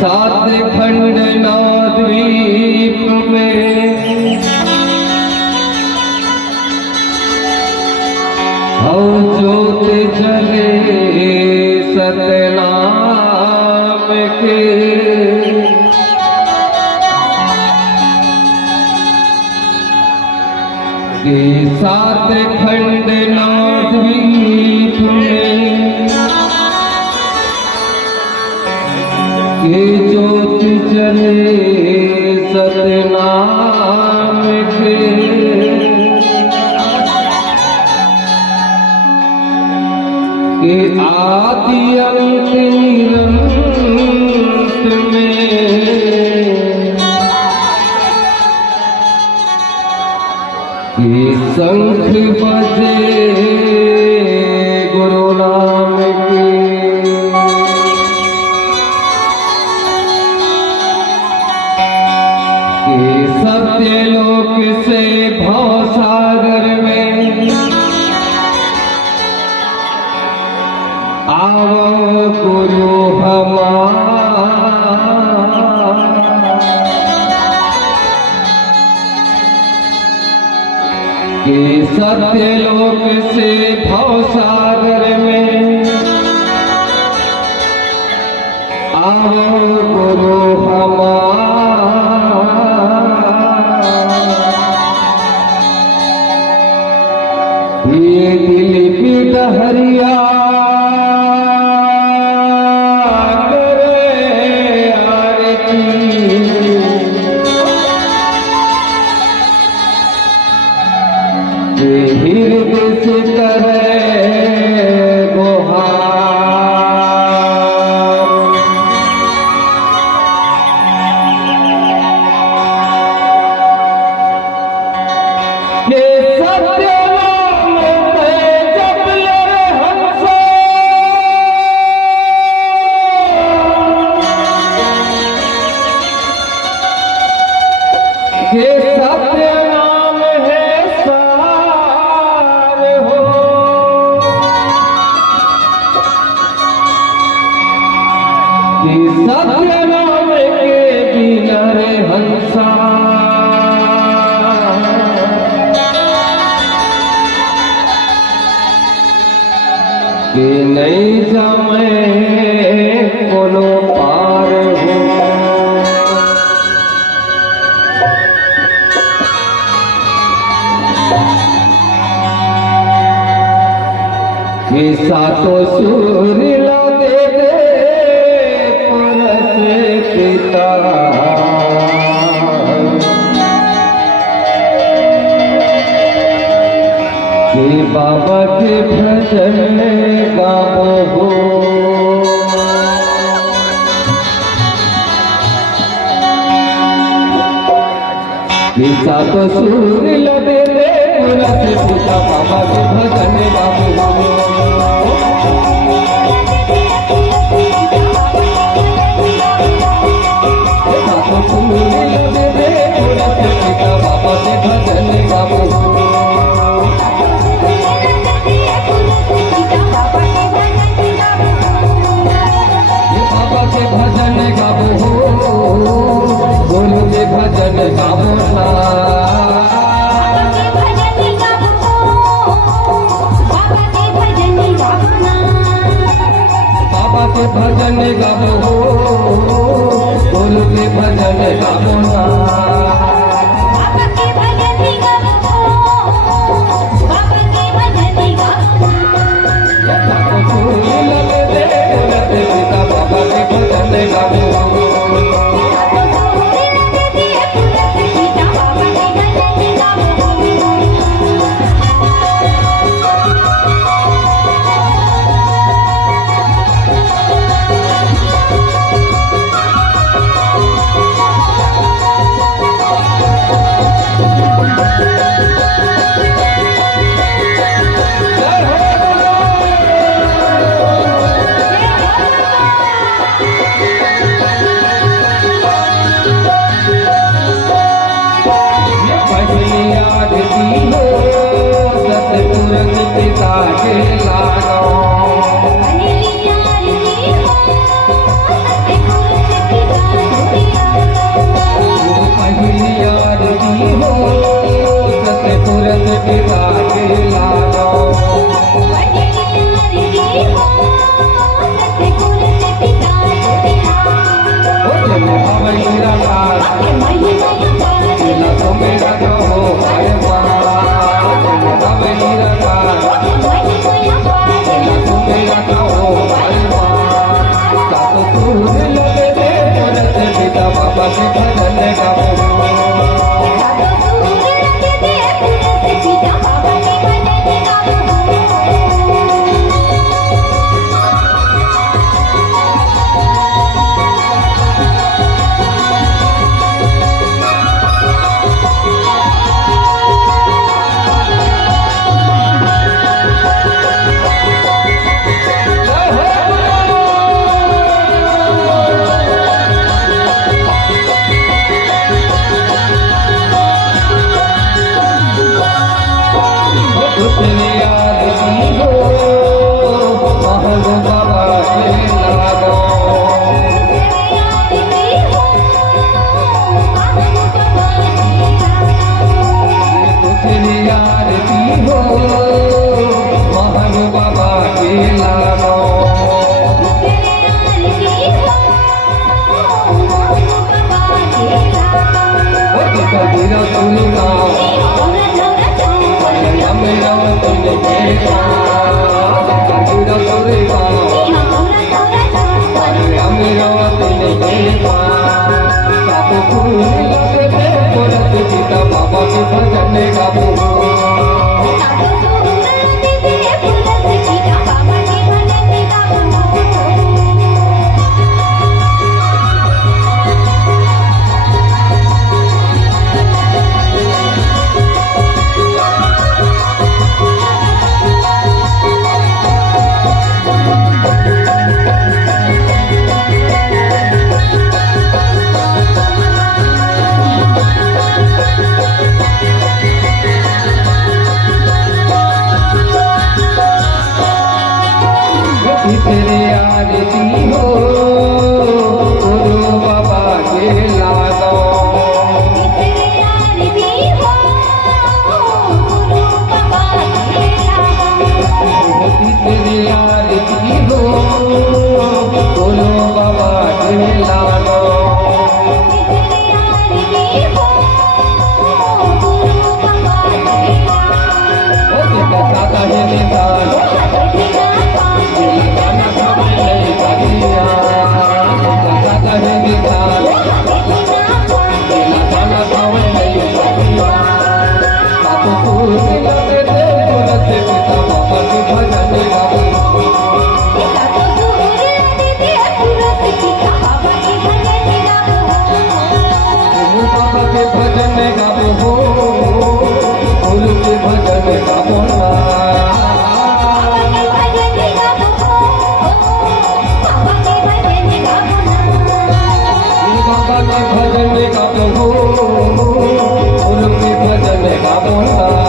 सात खंड द्वीप में ज्योत जले सतनाम के सात खंड द्वीप में ज्योत जले सतनाम के आदि अंत निरंत में शंख बजे गुरु नाम के सत्यलोक से भवसागर में आओ गुरु सत्यलोक से भवसागर में आओ गुरु ये दिल की लहरिया करे आरती ये हृदय से करे गुहार ये सत्य ये सत्य नाम है सार हो ये सत्य नाम के बिना रे हंसा कि नहीं जमे कोनो पार हो ये सातों सूर्य लगे दे पुरस पिता ये बाबा के भजन गाओ हो ये सातों सूर्य लगे दे पुरस पिता बाबा के भजन गाओ हो भजन गाओ हो बोल के भजन गाओ ना बाबा के भजन गाओ बाबा के भजन गाओ लगे दे पिता बाबा के भजन गाओ दिला तो मेरा कहो हर बार तब निरता दिला तो मेरा कहो हर बार सात सुर लगे दे तुरंत पिता बाबा के भजन गाओ तेरी आरती हो महल बाबा के लागो तेरी आरती हो महल बाबा के लागो कबीर सुनना मेरा तुम देखा कबीर सुनना मेरा तुम देखा सात फूल लगे थे तुरंत पिता बाबा के भजन गाओ तेरे आरती हो गुरु बाबा के लागो तेरे आरती हो गुरु बाबा के लागो दादा है निदान भजन गाओ हो गुरु के भजन गाओ भजन गाओ हो गुरु के भजन गाओ